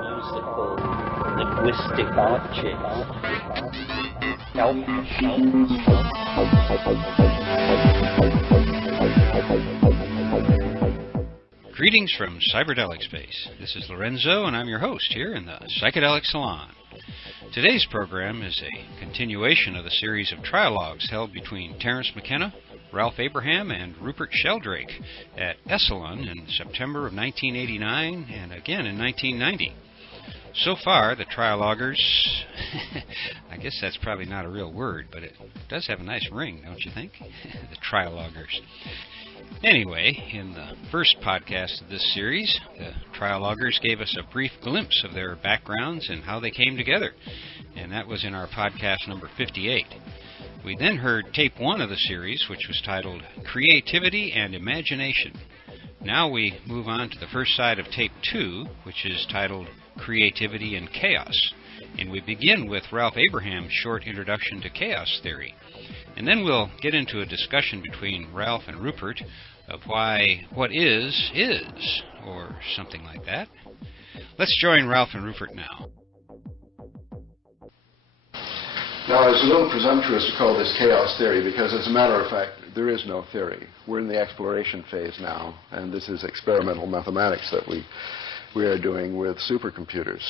musical, linguistic objects. Greetings from Cyberdelic Space. This is Lorenzo, and I'm your host here in the Psychedelic Salon. Today's program is a continuation of the series of trialogues held between Terence McKenna, Ralph Abraham, and Rupert Sheldrake at Esalen in September of 1989 and again in 1990. So far, the trialoguers, I guess that's probably not a real word, but it does have a nice ring, don't you think? The trialoguers. Anyway, in the first podcast of this series, the trialoguers gave us a brief glimpse of their backgrounds and how they came together, and that was in our podcast number 58. We then heard tape 1 of the series, which was titled Creativity and Imagination. Now we move on to the first side of tape 2, which is titled Creativity and Chaos, and we begin with Ralph Abraham's short introduction to chaos theory. And then we'll get into a discussion between Ralph and Rupert of why what is, or something like that. Let's join Ralph and Rupert now. Now, it's a little presumptuous to call this chaos theory because, as a matter of fact, there is no theory. We're in the exploration phase now, and this is experimental mathematics that we are doing with supercomputers.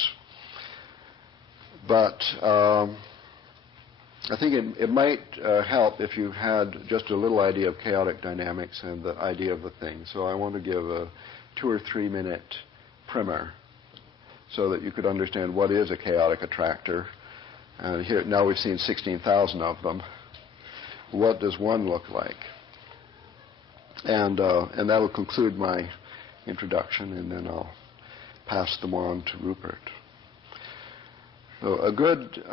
But I think it might help if you had just a little idea of chaotic dynamics and the idea of the thing. So I want to give a 2 or 3 minute primer so that you could understand what is a chaotic attractor. And here now we've seen 16,000 of them. What does one look like? And that'll conclude my introduction, and then I'll pass them on to Rupert. So a good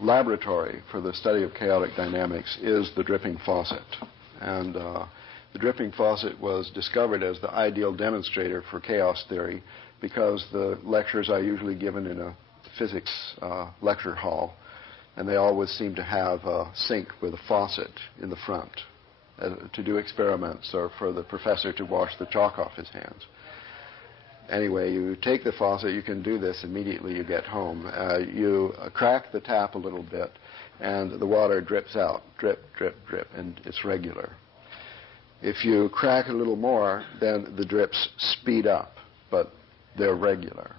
laboratory for the study of chaotic dynamics is the dripping faucet. And the dripping faucet was discovered as the ideal demonstrator for chaos theory because the lectures are usually given in a physics lecture hall, and they always seem to have a sink with a faucet in the front to do experiments or for the professor to wash the chalk off his hands. Anyway, you take the faucet, you can do this immediately you get home. You crack the tap a little bit, and the water drips out, drip, drip, drip, and it's regular. If you crack a little more, then the drips speed up, but they're regular.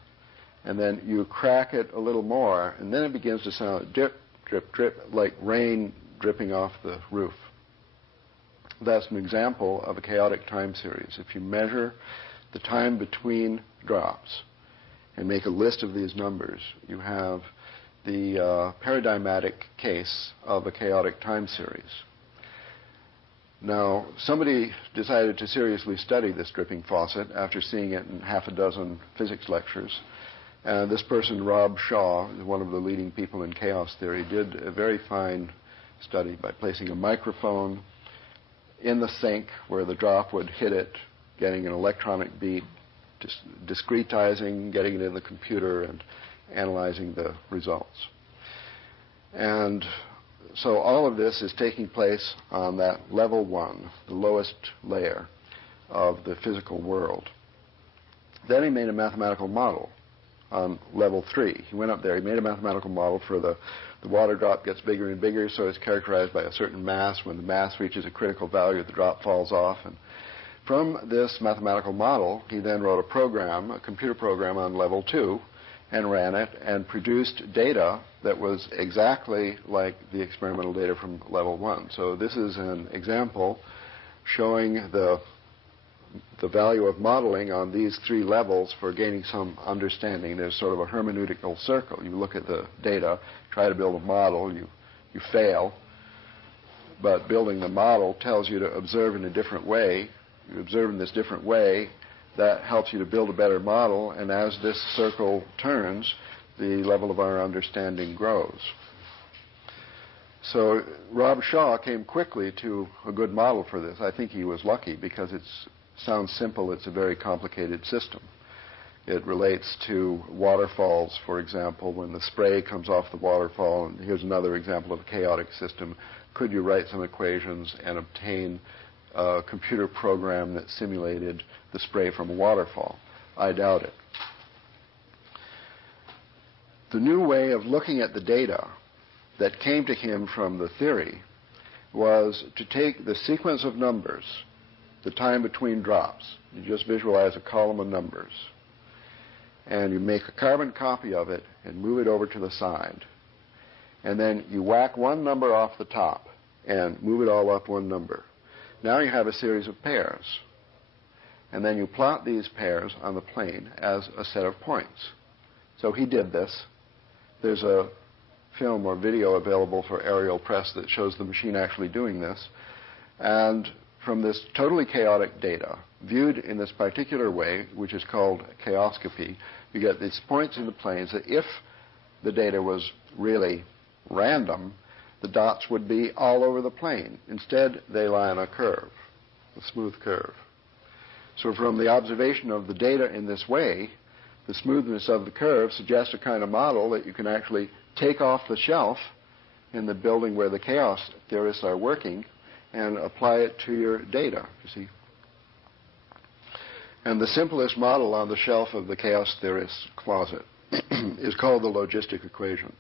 And then you crack it a little more, and then it begins to sound drip, drip, drip, like rain dripping off the roof. That's an example of a chaotic time series. If you measure the time between drops and make a list of these numbers, you have the paradigmatic case of a chaotic time series. Now, somebody decided to seriously study this dripping faucet after seeing it in half a dozen physics lectures. And this person, Rob Shaw, one of the leading people in chaos theory, did a very fine study by placing a microphone in the sink where the drop would hit it, getting an electronic beat, discretizing, getting it in the computer, and analyzing the results. And so all of this is taking place on that level 1, the lowest layer of the physical world. Then he made a mathematical model on level 3. He went up there, he made a mathematical model for the water drop gets bigger and bigger, so it's characterized by a certain mass. When the mass reaches a critical value, the drop falls off. And from this mathematical model, he then wrote a program, a computer program on level 2, and ran it and produced data that was exactly like the experimental data from level 1. So this is an example showing the value of modeling on these 3 levels for gaining some understanding. There's sort of a hermeneutical circle. You look at the data, try to build a model, you fail, but building the model tells you to observe in a different way. You observe in this different way, that helps you to build a better model, and as this circle turns, the level of our understanding grows. So Rob Shaw came quickly to a good model for this. I think he was lucky because it sounds simple, it's a very complicated system. It relates to waterfalls, for example, when the spray comes off the waterfall. And here's another example of a chaotic system. Could you write some equations and obtain a computer program that simulated the spray from a waterfall? I doubt it. The new way of looking at the data that came to him from the theory was to take the sequence of numbers, the time between drops. You just visualize a column of numbers. And you make a carbon copy of it and move it over to the side. And then you whack one number off the top and move it all up one number. Now you have a series of pairs. And then you plot these pairs on the plane as a set of points. So he did this. There's a film or video available for aerial press that shows the machine actually doing this. And from this totally chaotic data, viewed in this particular way, which is called chaoscopy, you get these points in the planes that if the data was really random, the dots would be all over the plane. Instead, they lie on a curve, a smooth curve. So from the observation of the data in this way, the smoothness of the curve suggests a kind of model that you can actually take off the shelf in the building where the chaos theorists are working and apply it to your data, you see. And the simplest model on the shelf of the chaos theorist's closet is called the logistic equation.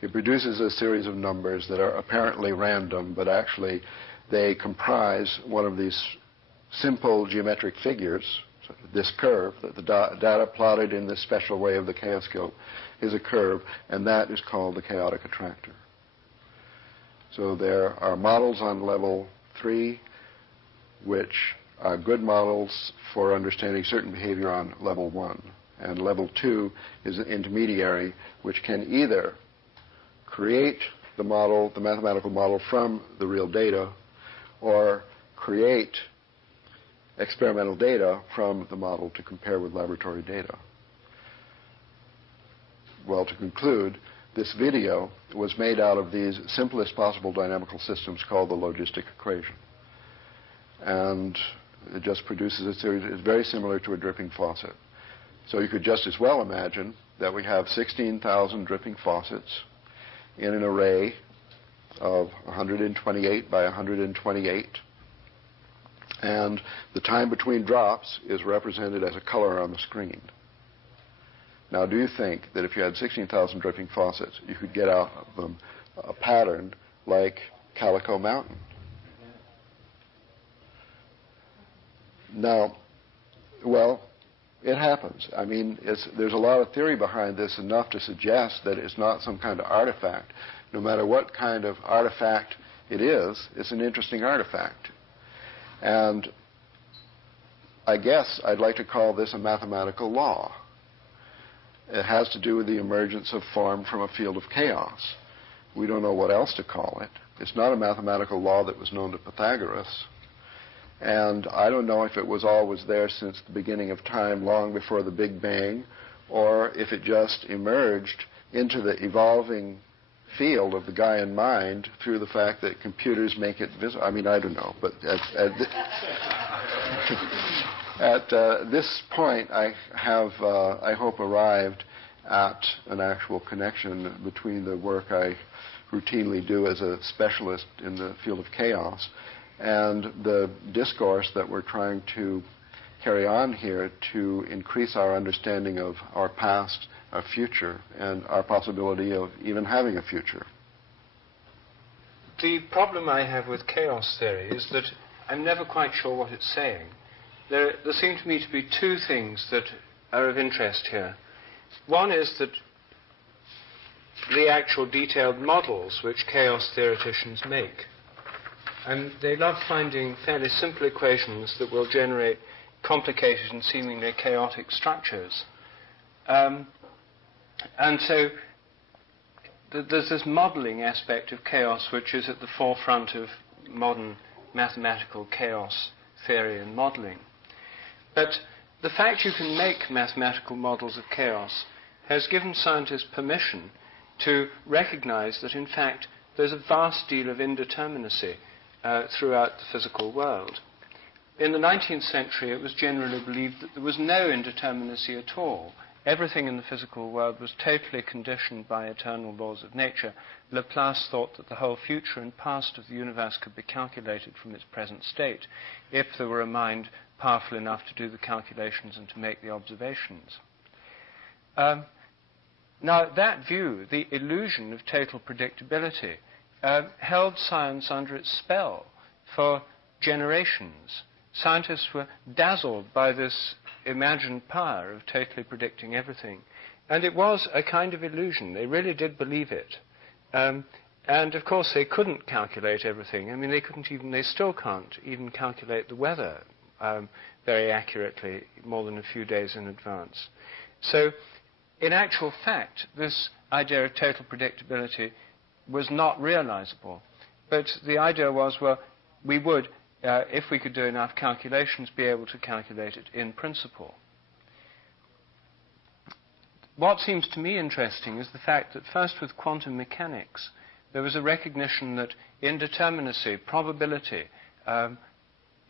It produces a series of numbers that are apparently random, but actually they comprise one of these simple geometric figures. So this curve, that the data plotted in this special way of the chaoscope, is a curve, and that is called the chaotic attractor. So there are models on level 3 which are good models for understanding certain behavior on level 1. And level 2 is an intermediary which can either create the model, the mathematical model, from the real data, or create experimental data from the model to compare with laboratory data. Well, to conclude, this video was made out of these simplest possible dynamical systems called the logistic equation. And it just produces a series. It's very similar to a dripping faucet. So you could just as well imagine that we have 16,000 dripping faucets in an array of 128 by 128. And the time between drops is represented as a color on the screen. Now, do you think that if you had 16,000 dripping faucets, you could get out of them a pattern like Calico Mountain? Now, well, it happens. I mean, there's a lot of theory behind this, enough to suggest that it's not some kind of artifact. No matter what kind of artifact it is, it's an interesting artifact. And I guess I'd like to call this a mathematical law. It has to do with the emergence of form from a field of chaos. We don't know what else to call it. It's not a mathematical law that was known to Pythagoras. And I don't know if it was always there since the beginning of time, long before the Big Bang, or if it just emerged into the evolving field of the Gaian mind through the fact that computers make it visible. I mean, I don't know. But at this point, I have, I hope, arrived at an actual connection between the work I routinely do as a specialist in the field of chaos and the discourse that we're trying to carry on here to increase our understanding of our past, our future, and our possibility of even having a future. The problem I have with chaos theory is that I'm never quite sure what it's saying. There seem to me to be two things that are of interest here. One is that the actual detailed models which chaos theoreticians make. And they love finding fairly simple equations that will generate complicated and seemingly chaotic structures. And so there's this modeling aspect of chaos which is at the forefront of modern mathematical chaos theory and modeling. But the fact you can make mathematical models of chaos has given scientists permission to recognize that, in fact, there's a vast deal of indeterminacy throughout the physical world. In the 19th century, it was generally believed that there was no indeterminacy at all. everything in the physical world was totally conditioned by eternal laws of nature, Laplace thought that the whole future and past of the universe could be calculated from its present state if there were a mind powerful enough to do the calculations and to make the observations. Now, that view, the illusion of total predictability, held science under its spell for generations. Scientists were dazzled by this imagined power of totally predicting everything. And it was a kind of illusion. They really did believe it. And of course, they couldn't calculate everything. I mean, they still can't even calculate the weather very accurately, more than a few days in advance. So, in actual fact, this idea of total predictability was not realizable. But the idea was, well, we would, if we could do enough calculations, be able to calculate it in principle. What seems to me interesting is the fact that first with quantum mechanics, there was a recognition that indeterminacy, probability,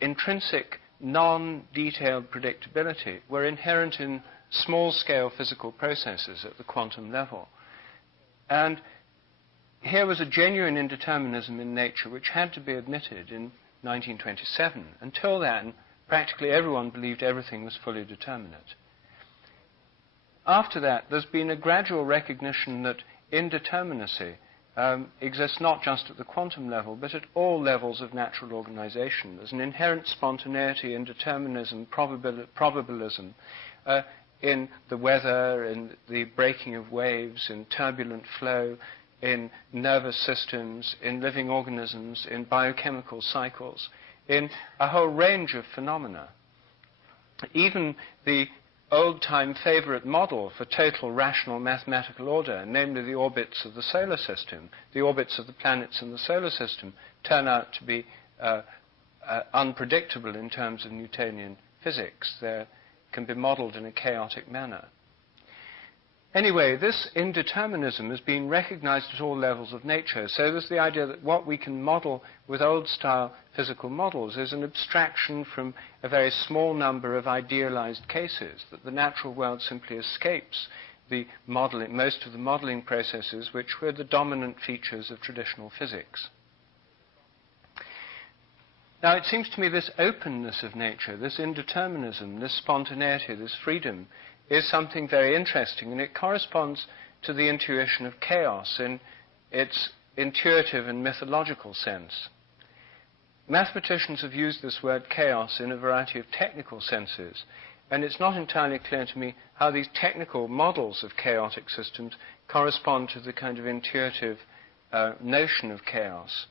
intrinsic non-detailed predictability were inherent in small-scale physical processes at the quantum level. And here was a genuine indeterminism in nature which had to be admitted in 1927. Until then, practically everyone believed everything was fully determinate. After that, there's been a gradual recognition that indeterminacy exists not just at the quantum level, but at all levels of natural organization. There's an inherent spontaneity, indeterminism, probabilism in the weather, in the breaking of waves, in turbulent flow, in nervous systems, in living organisms, in biochemical cycles, in a whole range of phenomena. Even the old-time favorite model for total rational mathematical order, namely the orbits of the solar system, the orbits of the planets in the solar system, turn out to be unpredictable in terms of Newtonian physics. They can be modeled in a chaotic manner. Anyway, this indeterminism has been recognized at all levels of nature. So there's the idea that what we can model with old-style physical models is an abstraction from a very small number of idealized cases, that the natural world simply escapes the modeling, most of the modeling processes which were the dominant features of traditional physics. Now, it seems to me this openness of nature, this indeterminism, this spontaneity, this freedom, is something very interesting, and it corresponds to the intuition of chaos in its intuitive and mythological sense. Mathematicians have used this word chaos in a variety of technical senses, and it's not entirely clear to me how these technical models of chaotic systems correspond to the kind of intuitive notion of chaos.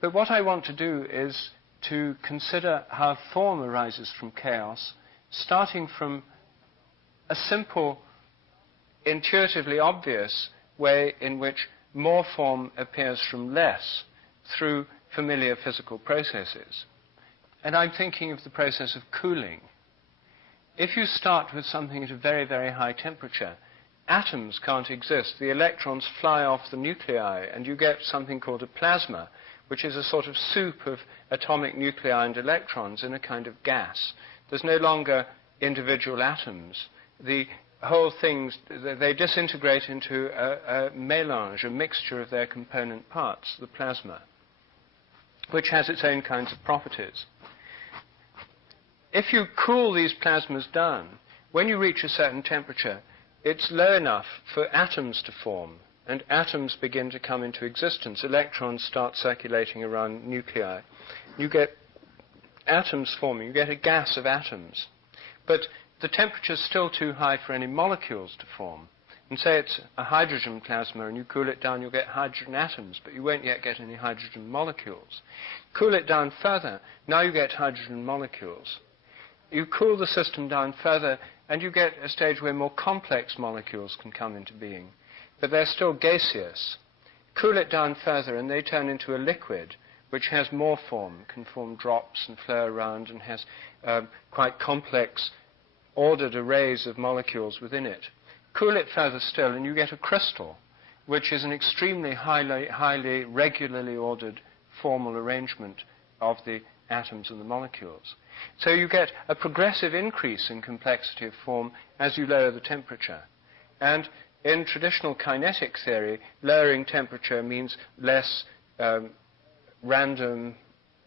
But what I want to do is to consider how form arises from chaos, starting from a simple, intuitively obvious way in which more form appears from less through familiar physical processes. And I'm thinking of the process of cooling. If you start with something at a very, very high temperature, atoms can't exist. The electrons fly off the nuclei, and you get something called a plasma, which is a sort of soup of atomic nuclei and electrons in a kind of gas. There's no longer individual atoms. The whole things, they disintegrate into a mélange, a mixture of their component parts, the plasma, which has its own kinds of properties. If you cool these plasmas down, when you reach a certain temperature, it's low enough for atoms to form, and atoms begin to come into existence. Electrons start circulating around nuclei. You get atoms forming. You get a gas of atoms. But the temperature's still too high for any molecules to form. And say it's a hydrogen plasma, and you cool it down, you'll get hydrogen atoms, but you won't yet get any hydrogen molecules. Cool it down further, now you get hydrogen molecules. You cool the system down further, and you get a stage where more complex molecules can come into being. But they're still gaseous. Cool it down further, and they turn into a liquid, which has more form, can form drops and flow around, and has quite complex, ordered arrays of molecules within it. Cool it further still, and you get a crystal, which is an extremely highly regularly ordered formal arrangement of the atoms and the molecules. So you get a progressive increase in complexity of form as you lower the temperature. And in traditional kinetic theory, lowering temperature means less random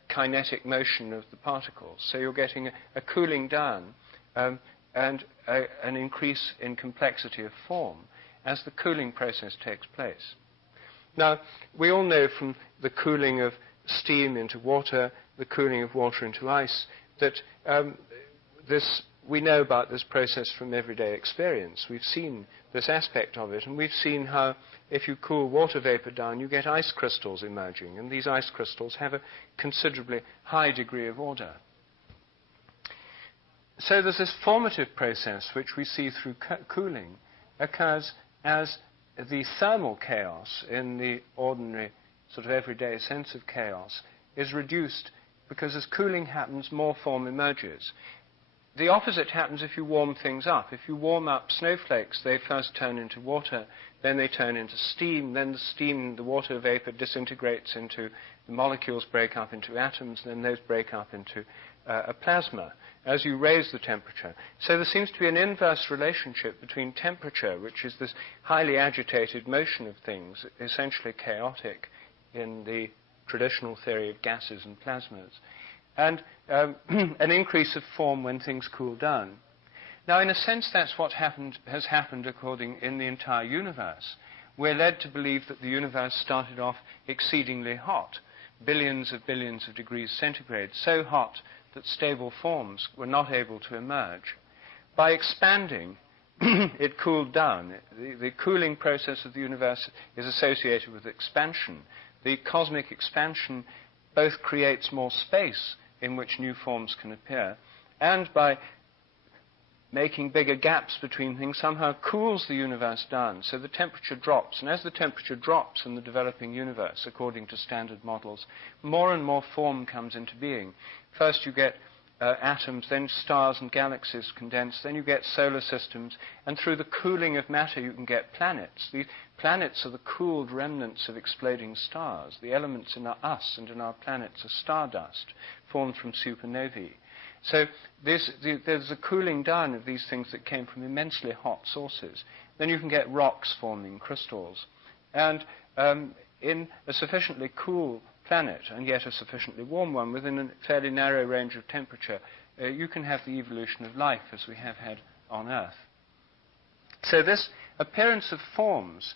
kinetic motion of the particles. So you're getting a cooling down and an increase in complexity of form as the cooling process takes place. Now, we all know from the cooling of steam into water, the cooling of water into ice, that we know about this process from everyday experience. We've seen this aspect of it, and we've seen how if you cool water vapor down, you get ice crystals emerging, and these ice crystals have a considerably high degree of order. So there's this formative process which we see through cooling occurs as the thermal chaos in the ordinary sort of everyday sense of chaos is reduced because as cooling happens, more form emerges. The opposite happens if you warm things up. If you warm up snowflakes, they first turn into water, then they turn into steam, then the steam, the water vapor disintegrates into, the molecules break up into atoms, then those break up into a plasma as you raise the temperature. So there seems to be an inverse relationship between temperature, which is this highly agitated motion of things, essentially chaotic in the traditional theory of gases and plasmas, and an increase of form when things cool down. Now, in a sense, that's what has happened in the entire universe. We're led to believe that the universe started off exceedingly hot, billions of degrees centigrade, so hot that stable forms were not able to emerge. By expanding, it cooled down. The cooling process of the universe is associated with expansion. The cosmic expansion both creates more space in which new forms can appear, and by making bigger gaps between things, somehow cools the universe down, so the temperature drops. And as the temperature drops in the developing universe, according to standard models, more and more form comes into being. First you get atoms, then stars and galaxies condense, then you get solar systems, and through the cooling of matter you can get planets. These planets are the cooled remnants of exploding stars. The elements in us and in our planets are stardust, formed from supernovae. So there's a cooling down of these things that came from immensely hot sources. Then you can get rocks forming crystals. And in a sufficiently cool planet, and yet a sufficiently warm one, within a fairly narrow range of temperature, you can have the evolution of life as we have had on Earth. So this appearance of forms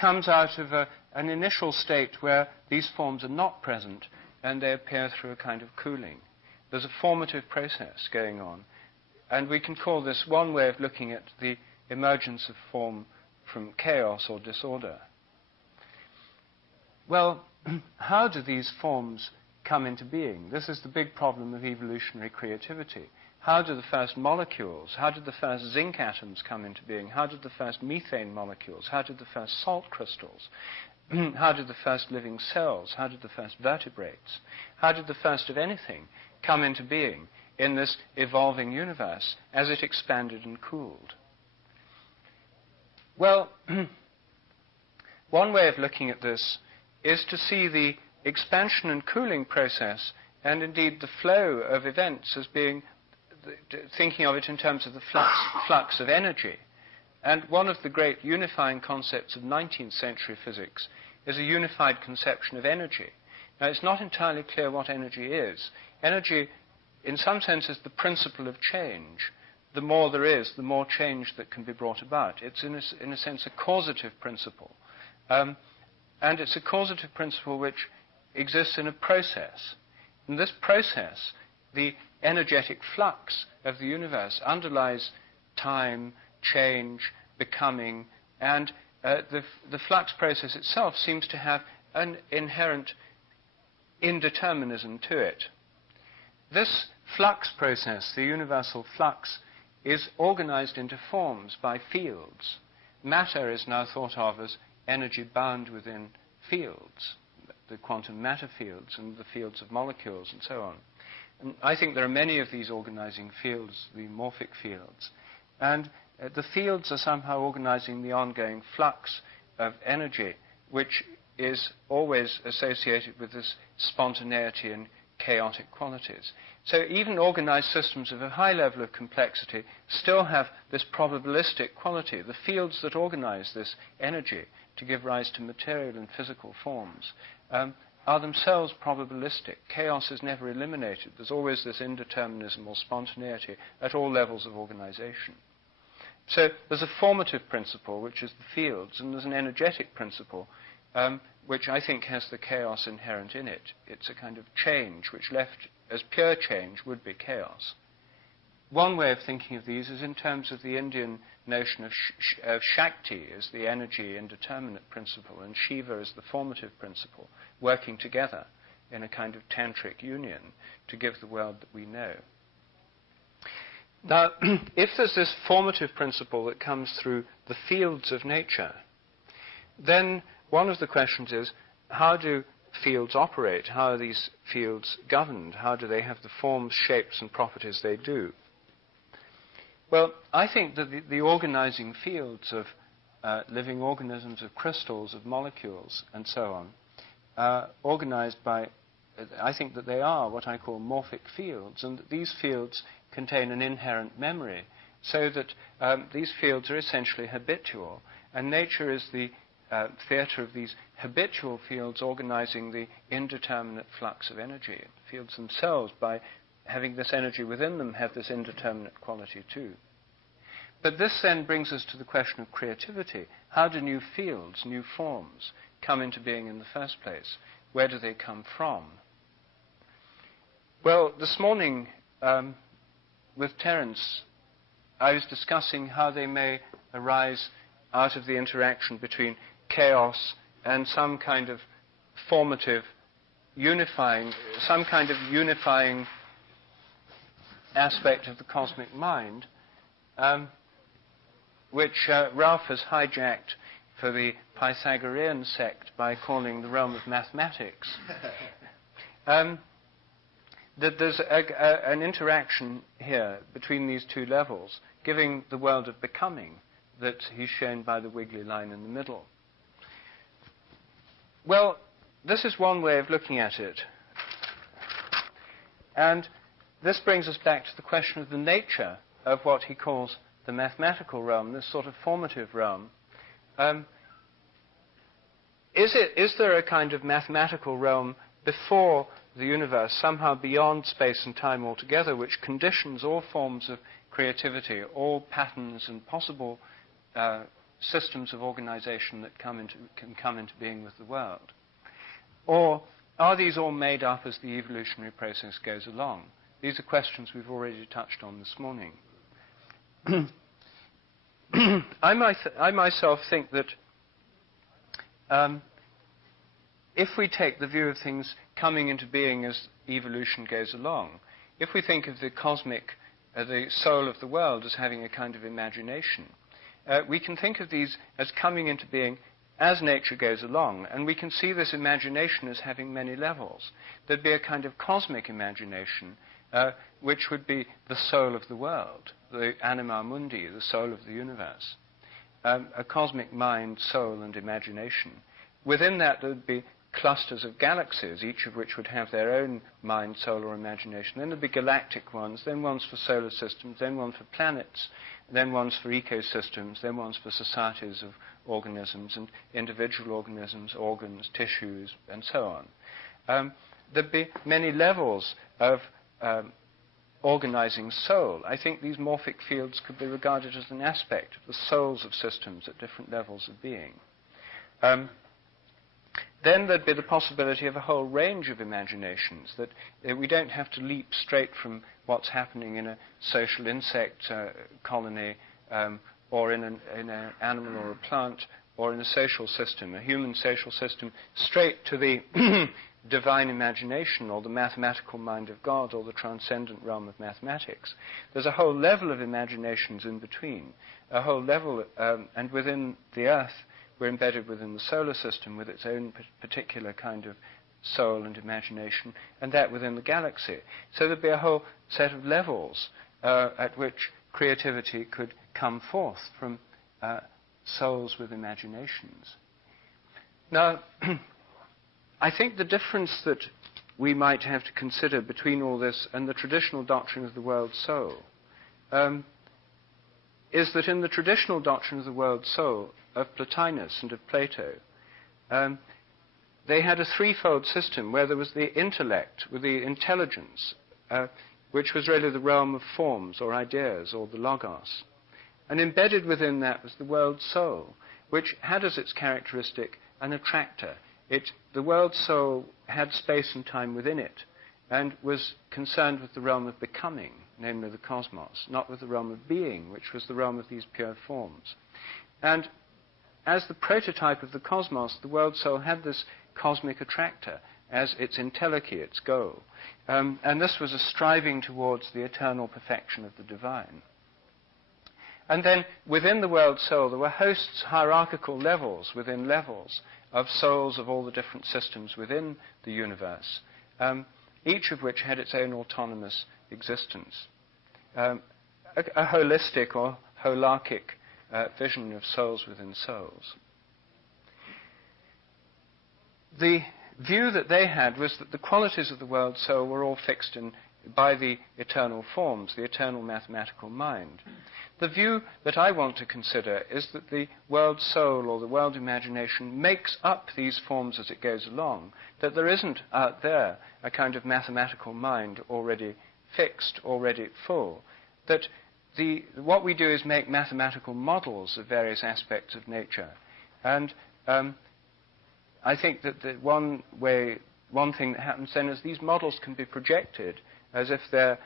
comes out of an initial state where these forms are not present, and they appear through a kind of cooling. There's a formative process going on, and we can call this one way of looking at the emergence of form from chaos or disorder. Well, how do these forms come into being? This is the big problem of evolutionary creativity. How do the first molecules, how did the first zinc atoms come into being? How did the first methane molecules? How did the first salt crystals? How did the first living cells? How did the first vertebrates? How did the first of anything come into being in this evolving universe as it expanded and cooled? Well, one way of looking at this is to see the expansion and cooling process, and indeed the flow of events as being, thinking of it in terms of the flux of energy. And one of the great unifying concepts of 19th century physics is a unified conception of energy. Now, it's not entirely clear what energy is. Energy, in some sense, is the principle of change. The more there is, the more change that can be brought about. It's, in a sense, a causative principle. And it's a causative principle which exists in a process. In this process, the energetic flux of the universe underlies time, change, becoming, and the flux process itself seems to have an inherent indeterminism to it. This flux process, the universal flux, is organized into forms by fields. Matter is now thought of as energy bound within fields, the quantum matter fields and the fields of molecules and so on. And I think there are many of these organizing fields, the morphic fields. And the fields are somehow organizing the ongoing flux of energy, which is always associated with this spontaneity and chaotic qualities. So even organized systems of a high level of complexity still have this probabilistic quality. The fields that organize this energy to give rise to material and physical forms are themselves probabilistic. Chaos is never eliminated. There's always this indeterminism or spontaneity at all levels of organization. So there's a formative principle, which is the fields, and there's an energetic principle, which I think has the chaos inherent in it. It's a kind of change, which left as pure change would be chaos. One way of thinking of these is in terms of the Indian notion of Shakti as the energy indeterminate principle, and Shiva as the formative principle, working together in a kind of tantric union to give the world that we know. Now, if there's this formative principle that comes through the fields of nature, then one of the questions is, how do fields operate? How are these fields governed? How do they have the forms, shapes, and properties they do? Well, I think that the organizing fields of living organisms, of crystals, of molecules, and so on, are organized by, I think that they are what I call morphic fields, and that these fields contain an inherent memory, so that these fields are essentially habitual, and nature is the theater of these habitual fields organizing the indeterminate flux of energy. Fields themselves, by having this energy within them, have this indeterminate quality too. But this then brings us to the question of creativity. How do new fields, new forms, come into being in the first place? Where do they come from? Well, this morning, with Terence, I was discussing how they may arise out of the interaction between chaos and some kind of formative, unifying aspect of the cosmic mind, which Ralph has hijacked for the Pythagorean sect by calling the realm of mathematics. That there's an interaction here between these two levels, giving the world of becoming that he's shown by the wiggly line in the middle. Well, this is one way of looking at it. And this brings us back to the question of the nature of what he calls the mathematical realm, this sort of formative realm. Is there a kind of mathematical realm before the universe, somehow beyond space and time altogether, which conditions all forms of creativity, all patterns and possible systems of organization that can come into being with the world? Or are these all made up as the evolutionary process goes along? These are questions we've already touched on this morning. I myself think that if we take the view of things coming into being as evolution goes along, if we think of the cosmic, the soul of the world as having a kind of imagination, we can think of these as coming into being as nature goes along, and we can see this imagination as having many levels. There'd be a kind of cosmic imagination, which would be the soul of the world, the anima mundi, the soul of the universe. A cosmic mind, soul, and imagination. Within that, there would be clusters of galaxies, each of which would have their own mind, soul, or imagination. Then there'd be galactic ones, then ones for solar systems, then one for planets, then ones for ecosystems, then ones for societies of organisms and individual organisms, organs, tissues, and so on. There'd be many levels of organizing soul. I think these morphic fields could be regarded as an aspect of the souls of systems at different levels of being. Then there'd be the possibility of a whole range of imaginations, that we don't have to leap straight from what's happening in a social insect colony or in an animal or a plant or in a social system, a human social system, straight to the divine imagination or the mathematical mind of God or the transcendent realm of mathematics. There's a whole level of imaginations in between, a whole level, and within the Earth, we're embedded within the solar system with its own particular kind of soul and imagination, and that within the galaxy. So there'd be a whole set of levels at which creativity could come forth from souls with imaginations. Now, I think the difference that we might have to consider between all this and the traditional doctrine of the world soul is that in the traditional doctrine of the world soul of Plotinus and of Plato, they had a threefold system where there was the intellect, with the intelligence, which was really the realm of forms or ideas or the logos. And embedded within that was the world soul, which had as its characteristic an attractor. The world soul had space and time within it and was concerned with the realm of becoming, namely the cosmos, not with the realm of being, which was the realm of these pure forms. And as the prototype of the cosmos, the world soul had this cosmic attractor as its entelechy, its goal. And this was a striving towards the eternal perfection of the divine. And then within the world soul, there were hosts, hierarchical levels within levels of souls of all the different systems within the universe, each of which had its own autonomous existence. A holistic or holarchic vision of souls within souls. The view that they had was that the qualities of the world soul were all fixed by the eternal forms, the eternal mathematical mind. The view that I want to consider is that the world soul or the world imagination makes up these forms as it goes along, that there isn't out there a kind of mathematical mind already fixed, already full, that what we do is make mathematical models of various aspects of nature. And I think that the one thing that happens then is these models can be projected as if they're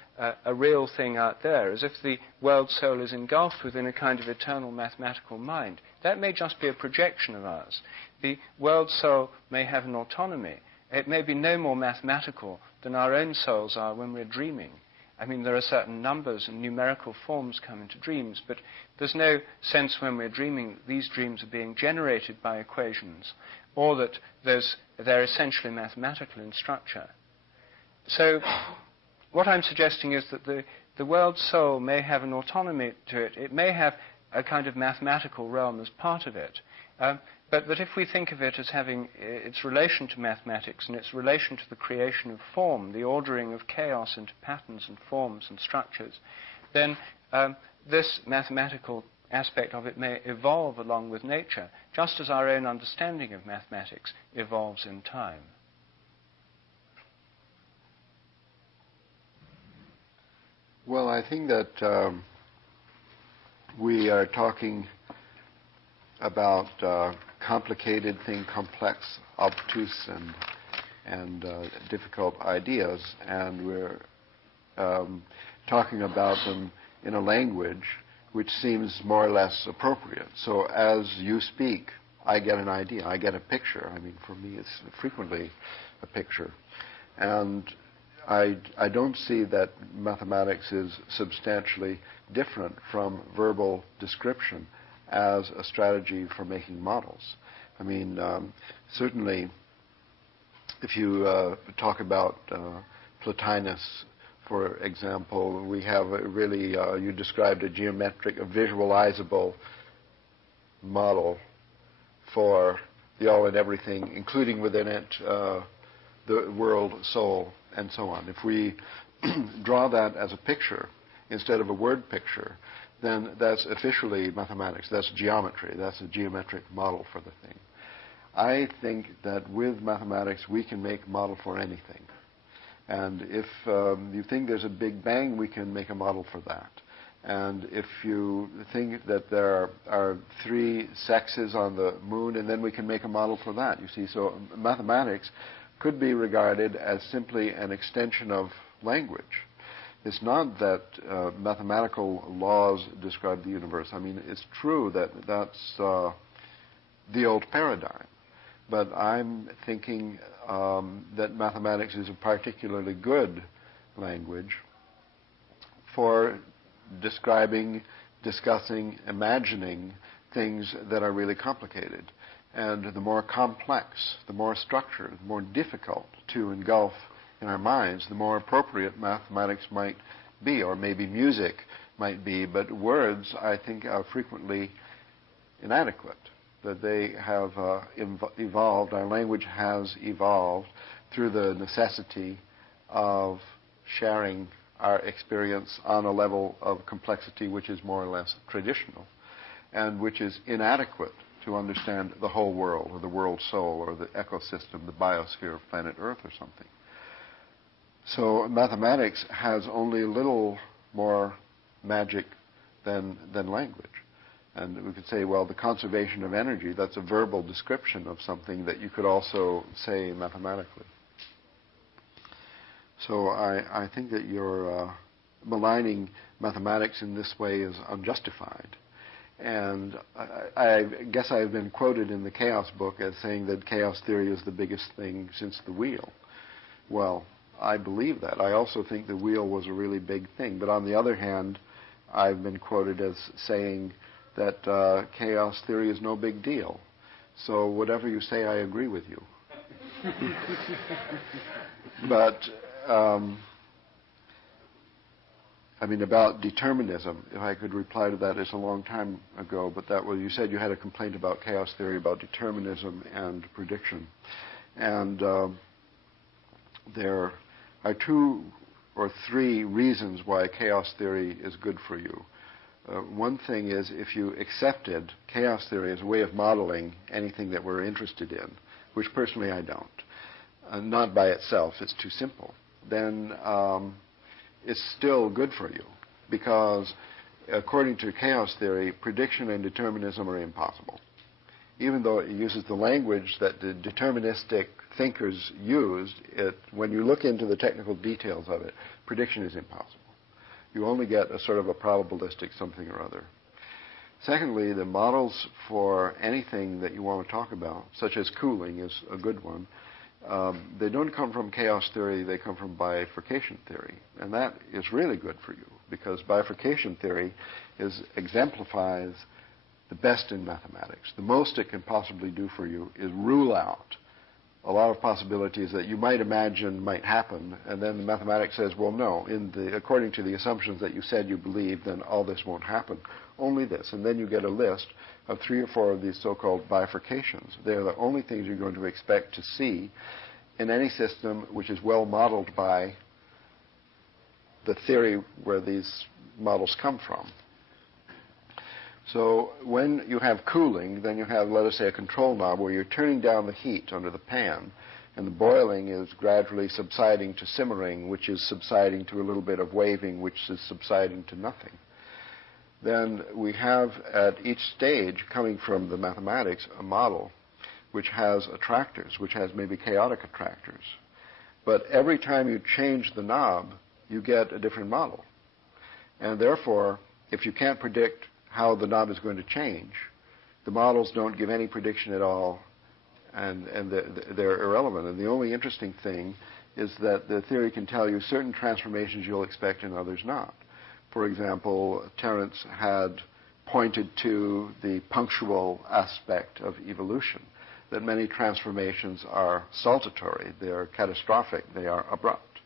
a real thing out there, as if the world soul is engulfed within a kind of eternal mathematical mind. That may just be a projection of ours. The world soul may have an autonomy. It may be no more mathematical than our own souls are when we're dreaming. I mean, there are certain numbers and numerical forms come into dreams, but there's no sense when we're dreaming that these dreams are being generated by equations, or that they're essentially mathematical in structure. So what I'm suggesting is that the world soul may have an autonomy to it. It may have a kind of mathematical realm as part of it. But that if we think of it as having its relation to mathematics and its relation to the creation of form, the ordering of chaos into patterns and forms and structures, then this mathematical aspect of it may evolve along with nature, just as our own understanding of mathematics evolves in time. Well, I think that we are talking about complicated things, complex, obtuse, and difficult ideas, and we're talking about them in a language which seems more or less appropriate. So as you speak, I get an idea, I get a picture. I mean, for me, it's frequently a picture. And I don't see that mathematics is substantially different from verbal description as a strategy for making models. I mean, certainly, if you talk about Plotinus, for example, we have a really, you described a geometric, a visualizable model for the all and everything, including within it the world, soul, and so on. If we draw that as a picture instead of a word picture, then that's officially mathematics. That's geometry. That's a geometric model for the thing. I think that with mathematics, we can make a model for anything. And if you think there's a Big Bang, we can make a model for that. And if you think that there are 3 sexes on the moon, and then we can make a model for that, you see. So mathematics could be regarded as simply an extension of language. It's not that mathematical laws describe the universe. I mean, it's true that that's the old paradigm. But I'm thinking that mathematics is a particularly good language for describing, discussing, imagining things that are really complicated. And the more complex, the more structured, the more difficult to engulf in our minds, the more appropriate mathematics might be, or maybe music might be. But words, I think, are frequently inadequate, that they have evolved, our language has evolved through the necessity of sharing our experience on a level of complexity which is more or less traditional and which is inadequate to understand the whole world or the world soul or the ecosystem, the biosphere of planet Earth or something. So mathematics has only a little more magic than language. And we could say, well, the conservation of energy, that's a verbal description of something that you could also say mathematically. So I think that your maligning mathematics in this way is unjustified. And I guess I've been quoted in the Chaos book as saying that chaos theory is the biggest thing since the wheel. Well, I believe that. I also think the wheel was a really big thing. But on the other hand, I've been quoted as saying that chaos theory is no big deal. So whatever you say, I agree with you. But I mean, about determinism, if I could reply to that, it's a long time ago, but that was, you said you had a complaint about chaos theory, about determinism and prediction. And there are 2 or 3 reasons why chaos theory is good for you. One thing is, if you accepted chaos theory as a way of modeling anything that we're interested in, which personally I don't, not by itself, it's too simple, then it's still good for you, because according to chaos theory, prediction and determinism are impossible. Even though it uses the language that the deterministic thinkers used, when you look into the technical details of it, prediction is impossible. You only get a sort of a probabilistic something or other. Secondly, the models for anything that you want to talk about, such as cooling is a good one, they don't come from chaos theory, they come from bifurcation theory. And that is really good for you, because bifurcation theory exemplifies the best in mathematics. The most it can possibly do for you is rule out a lot of possibilities that you might imagine might happen, and then the mathematics says, well, no, according to the assumptions that you said you believe, then all this won't happen, only this. And then you get a list of 3 or 4 of these so-called bifurcations. They're the only things you're going to expect to see in any system which is well modeled by the theory where these models come from. So when you have cooling, then you have, let us say, a control knob where you're turning down the heat under the pan, and the boiling is gradually subsiding to simmering, which is subsiding to a little bit of waving, which is subsiding to nothing. Then we have at each stage, coming from the mathematics, a model which has attractors, which has maybe chaotic attractors. But every time you change the knob, you get a different model. And therefore, if you can't predict how the knob is going to change, the models don't give any prediction at all, and they're irrelevant. And the only interesting thing is that the theory can tell you certain transformations you'll expect and others not. For example, Terence had pointed to the punctual aspect of evolution, that many transformations are saltatory, they are catastrophic, they are abrupt.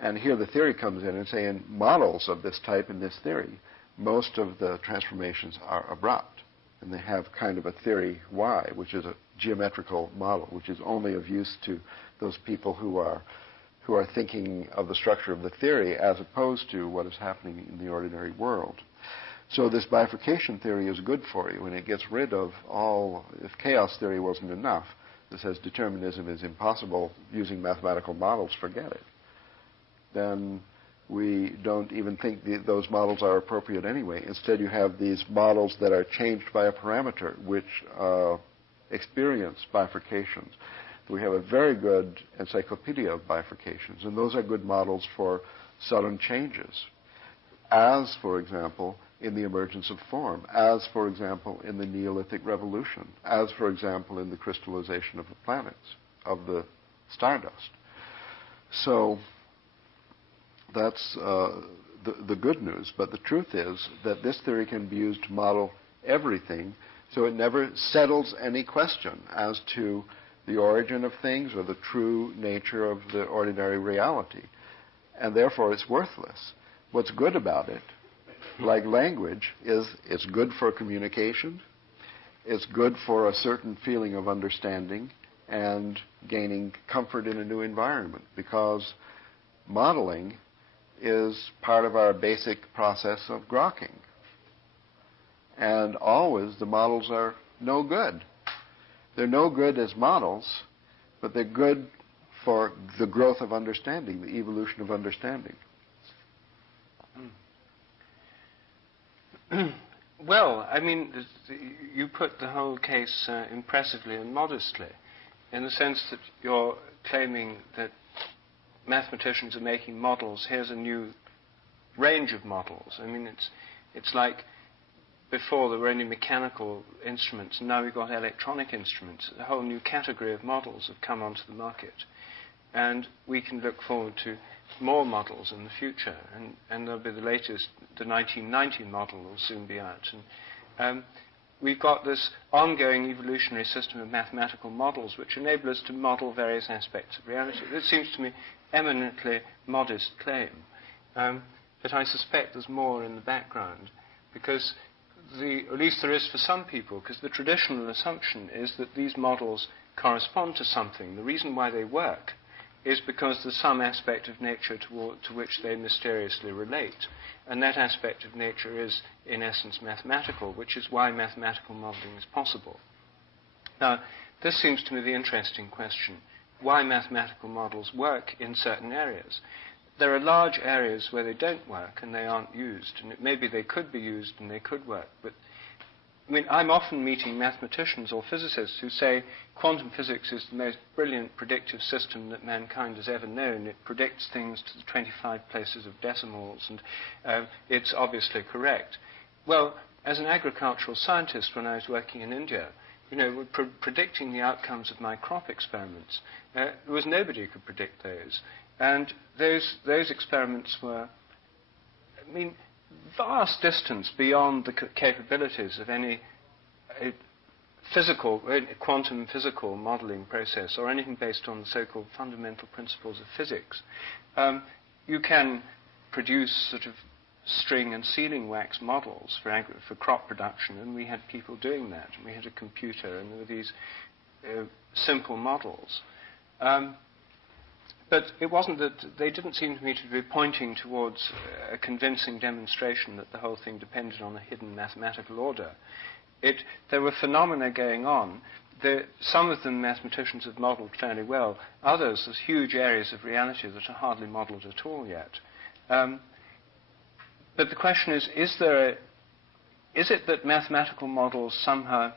And here the theory comes in and saying, models of this type in this theory, most of the transformations are abrupt, and they have kind of a theory Y, which is a geometrical model, which is only of use to those people who are thinking of the structure of the theory as opposed to what is happening in the ordinary world. So this bifurcation theory is good for you, and it gets rid of all, if chaos theory wasn't enough, that says determinism is impossible using mathematical models, forget it. Then we don't even think those models are appropriate anyway. Instead, you have these models that are changed by a parameter, which experience bifurcations. We have a very good encyclopedia of bifurcations, and those are good models for sudden changes, as, for example, in the emergence of form, as, for example, in the Neolithic Revolution, as, for example, in the crystallization of the planets, of the stardust. So that's the good news. But the truth is that this theory can be used to model everything, so it never settles any question as to the origin of things or the true nature of the ordinary reality. And therefore, it's worthless. What's good about it, like language, is it's good for communication, it's good for a certain feeling of understanding, and gaining comfort in a new environment, because modeling is part of our basic process of grokking. And always the models are no good. They're no good as models, but they're good for the growth of understanding, the evolution of understanding. Well, I mean, you put the whole case impressively and modestly, in the sense that you're claiming that mathematicians are making models. Here's a new range of models. I mean, it's like before there were only mechanical instruments, and now we've got electronic instruments. A whole new category of models have come onto the market. And we can look forward to more models in the future. And there'll be the latest, the 1990 model will soon be out. And we've got this ongoing evolutionary system of mathematical models which enable us to model various aspects of reality. It seems to me eminently modest claim. But I suspect there's more in the background, because at least there is for some people, because the traditional assumption is that these models correspond to something. The reason why they work is because there's some aspect of nature to which they mysteriously relate. And that aspect of nature is, in essence, mathematical, which is why mathematical modeling is possible. Now, this seems to me the interesting question: why mathematical models work in certain areas. There are large areas where they don't work and they aren't used, and maybe they could be used and they could work. But I mean, I'm often meeting mathematicians or physicists who say quantum physics is the most brilliant predictive system that mankind has ever known. It predicts things to the 25 places of decimals, and it's obviously correct. Well, as an agricultural scientist, when I was working in India, predicting the outcomes of my crop experiments, there was nobody who could predict those. And those experiments were, I mean, vast distance beyond the capabilities of any quantum physical modeling process or anything based on the so-called fundamental principles of physics. You can produce sort of string and sealing wax models for crop production, and we had people doing that. And we had a computer, and there were these simple models. But it wasn't that they didn't seem to me to be pointing towards a convincing demonstration that the whole thing depended on a hidden mathematical order. There were phenomena going on. Some of them mathematicians have modeled fairly well. Others, there's huge areas of reality that are hardly modeled at all yet. But the question is it that mathematical models somehow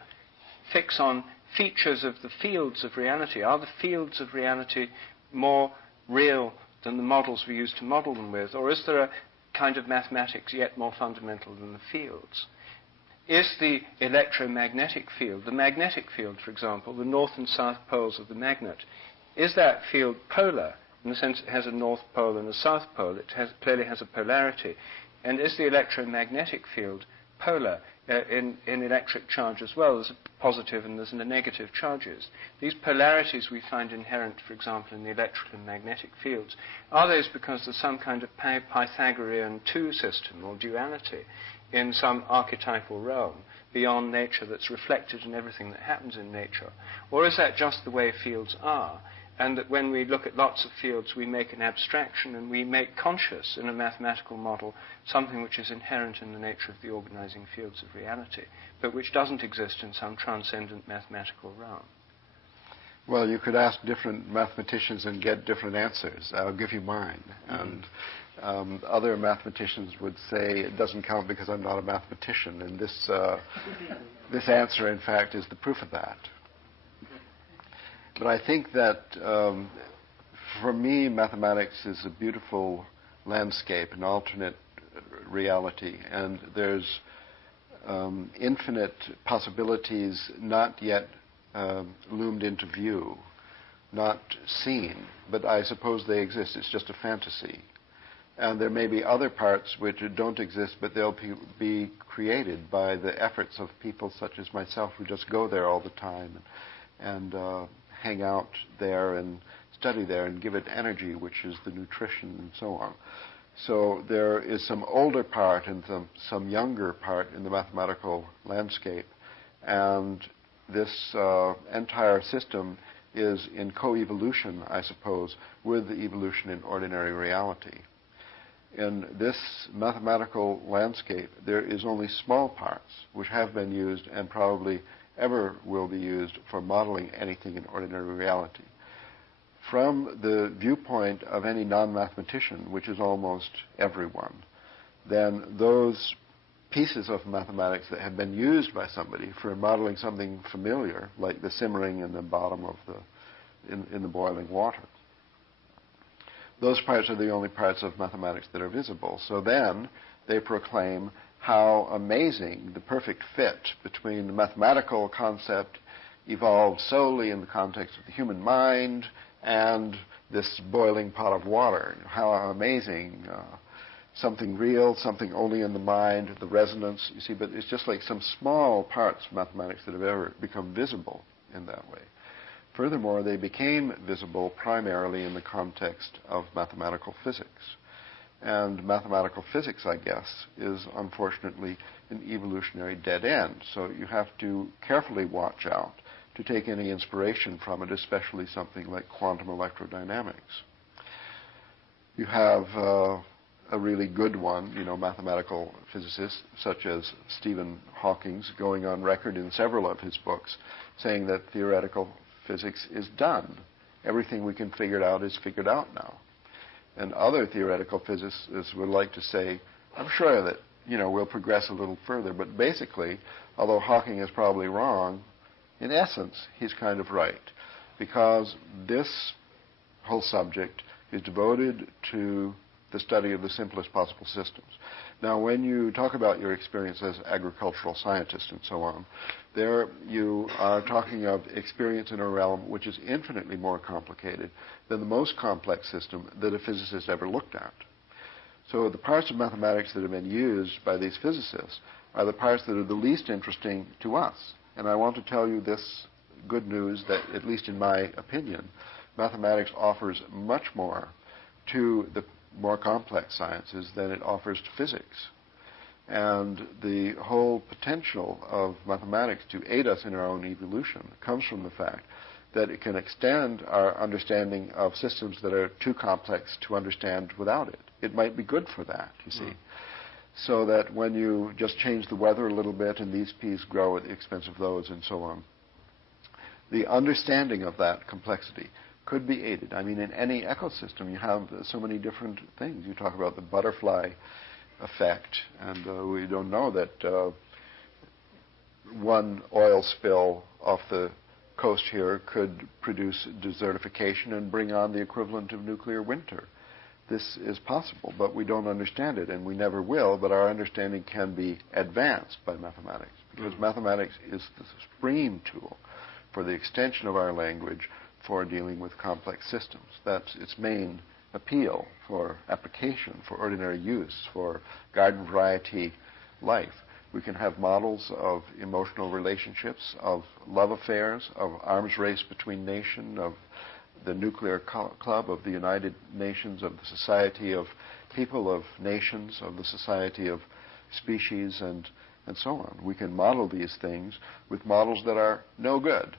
fix on features of the fields of reality? Are the fields of reality more real than the models we use to model them with? Or is there a kind of mathematics yet more fundamental than the fields? Is the electromagnetic field, the magnetic field, for example, the north and south poles of the magnet, is that field polar, in the sense it has a north pole and a south pole? It clearly has a polarity. And is the electromagnetic field polar in electric charge as well? There's a positive and there's a negative charges. These polarities we find inherent, for example, in the electrical and magnetic fields. Are those because there's some kind of Pythagorean two system or duality in some archetypal realm beyond nature that's reflected in everything that happens in nature? Or is that just the way fields are, and that when we look at lots of fields we make an abstraction and we make conscious in a mathematical model something which is inherent in the nature of the organizing fields of reality, but which doesn't exist in some transcendent mathematical realm? Well, you could ask different mathematicians and get different answers. I'll give you mine. And other mathematicians would say it doesn't count because I'm not a mathematician, and this answer, in fact, is the proof of that. But I think that, for me, mathematics is a beautiful landscape, an alternate reality, and there's infinite possibilities not yet loomed into view, not seen, but I suppose they exist. It's just a fantasy. And there may be other parts which don't exist, but they'll be created by the efforts of people such as myself who just go there all the time and hang out there and study there and give it energy, which is the nutrition and so on. So there is some older part and some younger part in the mathematical landscape, and this entire system is in coevolution, I suppose, with the evolution in ordinary reality. In this mathematical landscape, there is only small parts which have been used and probably ever will be used for modeling anything in ordinary reality. From the viewpoint of any non-mathematician, which is almost everyone, then those pieces of mathematics that have been used by somebody for modeling something familiar, like the simmering in the bottom of in the boiling water, those parts are the only parts of mathematics that are visible. So then they proclaim how amazing the perfect fit between the mathematical concept evolved solely in the context of the human mind and this boiling pot of water. How amazing, something real, something only in the mind, the resonance, you see, but it's just like some small parts of mathematics that have ever become visible in that way. Furthermore, they became visible primarily in the context of mathematical physics. And mathematical physics, I guess, is unfortunately an evolutionary dead end. So you have to carefully watch out to take any inspiration from it, especially something like quantum electrodynamics. You have a really good one, mathematical physicists such as Stephen Hawking going on record in several of his books saying that theoretical physics is done. Everything we can figure out is figured out now. And other theoretical physicists would like to say, I'm sure that, we'll progress a little further, but basically, although Hawking is probably wrong, in essence, he's kind of right, because this whole subject is devoted to the study of the simplest possible systems. Now, when you talk about your experience as agricultural scientist and so on, there you are talking of experience in a realm which is infinitely more complicated than the most complex system that a physicist ever looked at. So the parts of mathematics that have been used by these physicists are the parts that are the least interesting to us. And I want to tell you this good news that, at least in my opinion, mathematics offers much more to the more complex sciences than it offers to physics. And the whole potential of mathematics to aid us in our own evolution comes from the fact that it can extend our understanding of systems that are too complex to understand without it. It might be good for that, you see. So that when you just change the weather a little bit and these peas grow at the expense of those and so on, the understanding of that complexity could be aided. I mean, in any ecosystem, you have so many different things. You talk about the butterfly effect, and we don't know that one oil spill off the coast here could produce desertification and bring on the equivalent of nuclear winter. This is possible, but we don't understand it, and we never will, but our understanding can be advanced by mathematics, because mathematics is the supreme tool for the extension of our language for dealing with complex systems. That's its main appeal for application, for ordinary use, for garden variety life. We can have models of emotional relationships, of love affairs, of arms race between nations, of the nuclear club, of the United Nations, of the Society of People of Nations, of the Society of Species, and so on. We can model these things with models that are no good,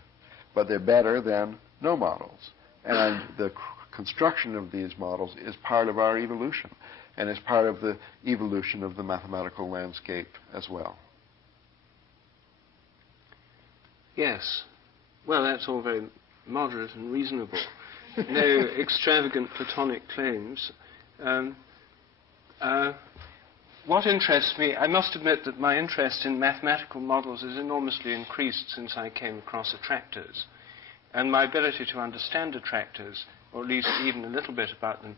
but they're better than no models. And the construction of these models is part of our evolution, and is part of the evolution of the mathematical landscape as well. Yes. Well, that's all very moderate and reasonable. No extravagant Platonic claims. What interests me, I must admit that my interest in mathematical models has enormously increased since I came across attractors. And my ability to understand attractors, or at least even a little bit about them,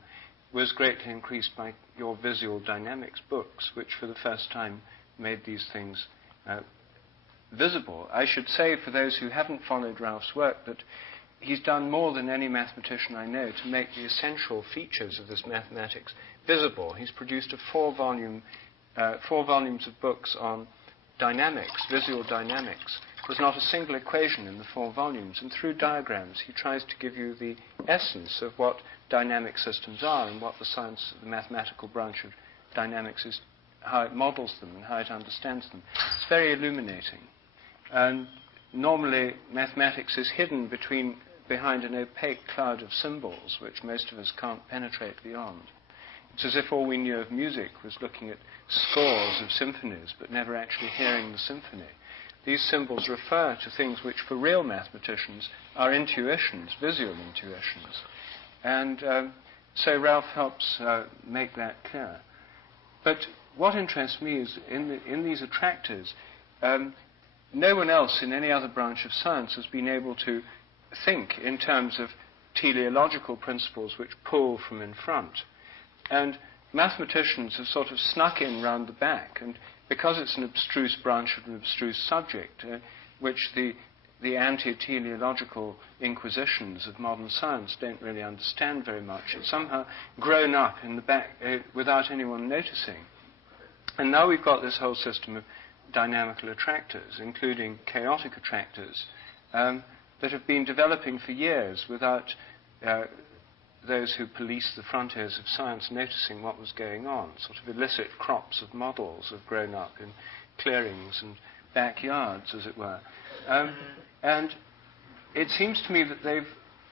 was greatly increased by your visual dynamics books, which for the first time made these things visible. I should say, for those who haven't followed Ralph's work, that he's done more than any mathematician I know to make the essential features of this mathematics visible. He's produced four volumes of books on dynamics, visual dynamics. There's not a single equation in the 4 volumes, and through diagrams he tries to give you the essence of what dynamic systems are and what the science, the mathematical branch of dynamics is, how it models them and how it understands them. It's very illuminating. And normally mathematics is hidden behind an opaque cloud of symbols which most of us can't penetrate beyond. It's as if all we knew of music was looking at scores of symphonies but never actually hearing the symphony. These symbols refer to things which for real mathematicians are intuitions, visual intuitions. And so Ralph helps make that clear. But what interests me is in these attractors, no one else in any other branch of science has been able to think in terms of teleological principles which pull from in front. And mathematicians have sort of snuck in round the back, and because it's an abstruse branch of an abstruse subject, which the anti-teleological inquisitions of modern science don't really understand very much, it's somehow grown up in the back without anyone noticing. And now we've got this whole system of dynamical attractors, including chaotic attractors, that have been developing for years without those who police the frontiers of science noticing what was going on. Sort of illicit crops of models have grown up in clearings and backyards, as it were. And it seems to me that they've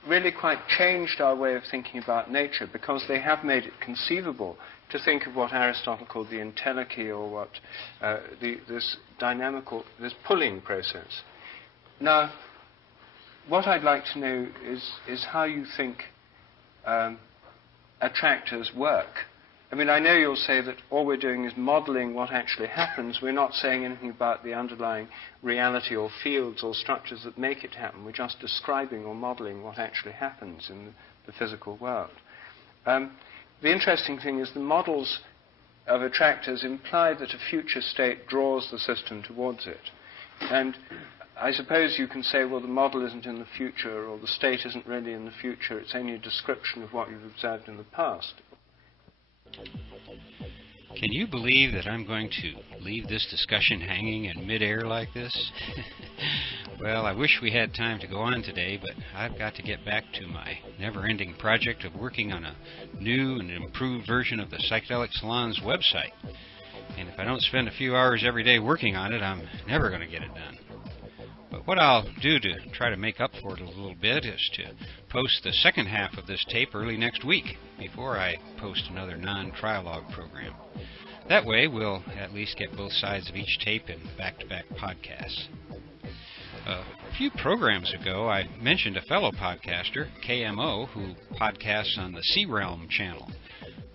really quite changed our way of thinking about nature, because they have made it conceivable to think of what Aristotle called the entelechy, or what this pulling process. Now, what I'd like to know is how you think attractors work. I mean, I know you'll say that all we're doing is modeling what actually happens. We're not saying anything about the underlying reality or fields or structures that make it happen. We're just describing or modeling what actually happens in the physical world. The interesting thing is the models of attractors imply that a future state draws the system towards it. And I suppose you can say, well, the model isn't in the future, or the state isn't really in the future, it's only a description of what you've observed in the past. Can you believe that I'm going to leave this discussion hanging in midair like this? Well, I wish we had time to go on today, but I've got to get back to my never-ending project of working on a new and improved version of the Psychedelic Salon's website. And if I don't spend a few hours every day working on it, I'm never going to get it done. But what I'll do to try to make up for it a little bit is to post the second half of this tape early next week, before I post another non-trialogue program. That way, we'll at least get both sides of each tape in back-to-back podcasts. A few programs ago, I mentioned a fellow podcaster, KMO, who podcasts on the C-Realm channel.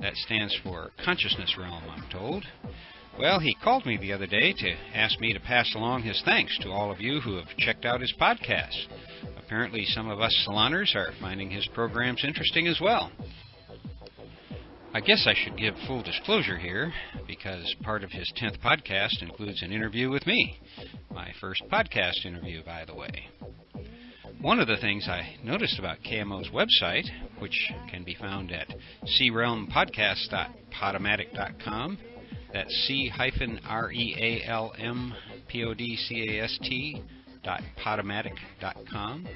That stands for Consciousness Realm, I'm told. Well, he called me the other day to ask me to pass along his thanks to all of you who have checked out his podcast. Apparently, some of us saloners are finding his programs interesting as well. I guess I should give full disclosure here, because part of his 10th podcast includes an interview with me. My first podcast interview, by the way. One of the things I noticed about KMO's website, which can be found at crealmpodcast.podomatic.com, that's c-realmpodcast.podomatic.com,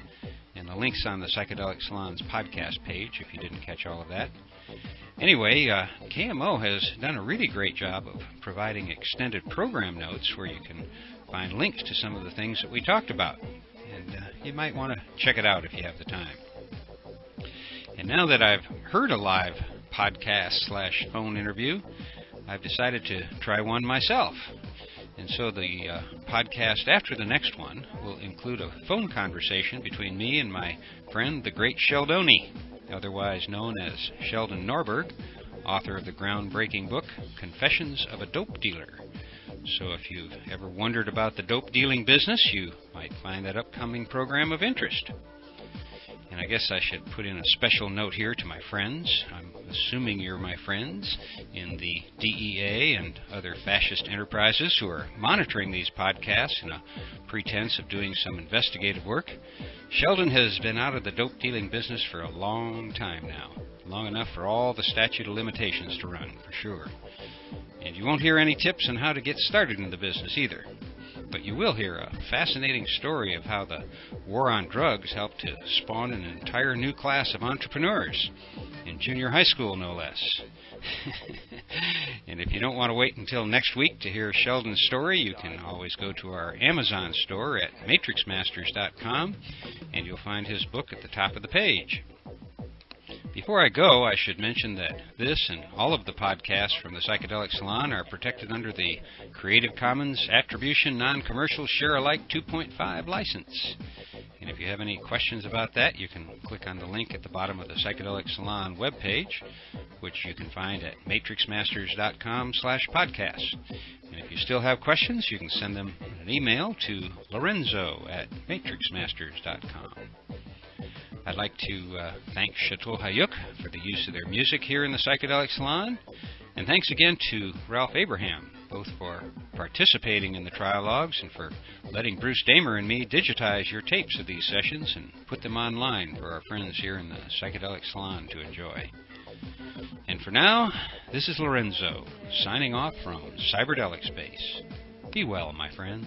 and the link's on the Psychedelic Salon's podcast page if you didn't catch all of that. Anyway, KMO has done a really great job of providing extended program notes where you can find links to some of the things that we talked about. And you might want to check it out if you have the time. And now that I've heard a live podcast/phone interview, I've decided to try one myself. And so the podcast after the next one will include a phone conversation between me and my friend, the great Sheldoni, otherwise known as Sheldon Norberg, author of the groundbreaking book, Confessions of a Dope Dealer. So if you've ever wondered about the dope dealing business, you might find that upcoming program of interest. And I guess I should put in a special note here to my friends. I'm assuming you're my friends in the DEA and other fascist enterprises who are monitoring these podcasts in a pretense of doing some investigative work. Sheldon has been out of the dope dealing business for a long time now. Long enough for all the statute of limitations to run, for sure. And you won't hear any tips on how to get started in the business either. But you will hear a fascinating story of how the war on drugs helped to spawn an entire new class of entrepreneurs, in junior high school no less. And if you don't want to wait until next week to hear Sheldon's story, you can always go to our Amazon store at matrixmasters.com and you'll find his book at the top of the page. Before I go, I should mention that this and all of the podcasts from the Psychedelic Salon are protected under the Creative Commons Attribution Non-Commercial Share-alike 2.5 license. And if you have any questions about that, you can click on the link at the bottom of the Psychedelic Salon webpage, which you can find at matrixmasters.com/podcast. And if you still have questions, you can send them an email to lorenzo@matrixmasters.com. I'd like to thank Chateau Hayuk for the use of their music here in the Psychedelic Salon, and thanks again to Ralph Abraham, both for participating in the trialogues and for letting Bruce Damer and me digitize your tapes of these sessions and put them online for our friends here in the Psychedelic Salon to enjoy. And for now, this is Lorenzo, signing off from Cyberdelic Space. Be well, my friends.